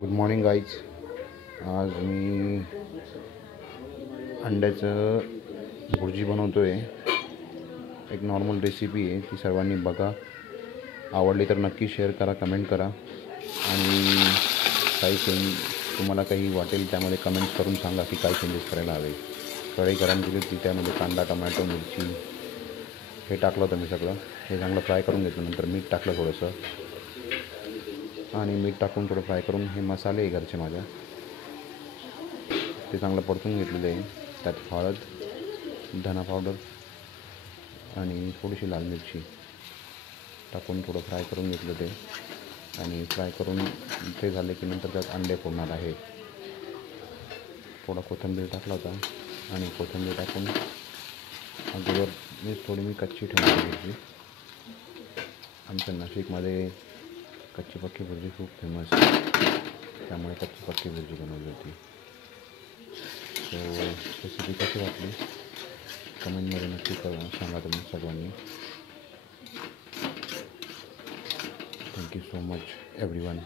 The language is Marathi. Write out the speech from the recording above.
Good morning guys. आज मी अंड्याचं भुर्जी बनवतो आहे. एक नॉर्मल रेसिपी आहे, ती सर्वांनी बघा. आवडली तर नक्की शेअर करा, कमेंट करा आणि काही तुम्हाला काही वाटेल त्यामध्ये कमेंट्स करून सांगा की काय चेंजेस करायला हवे. कढई गरम केली होती, त्यामध्ये कांदा, टमॅटो, मिरची हे टाकलं होतं मी. सगळं हे चांगलं फ्राय करून घेतलं. नंतर मीठ टाकलं थोडंसं आणि मीठ टाकून थोडं फ्राय करून हे मसाले आहे घरचे माझ्या, ते चांगलं परतून घेतलेले आहे. त्यात हळद, धना पावडर आणि थोडीशी लाल मिरची टाकून थोडं फ्राय करून घेतलं ते. आणि फ्राय करून ते झाले की नंतर त्यात अंडे फोडणार आहे. थोडा कोथिंबीर टाकला होता आणि कोथिंबीर टाकून अगोदर मी कच्ची ठेवून घेतली. आमच्या नाशिकमध्ये कच्ची पक्की भुर्जी खूप फेमस, त्यामुळे कच्ची पक्की भुर्जी बनवली होती. सो रेसिपी कशी वाटली कमेंटमध्ये नक्की सांगा तुम्ही सर्वांनी. Thank you so much everyone.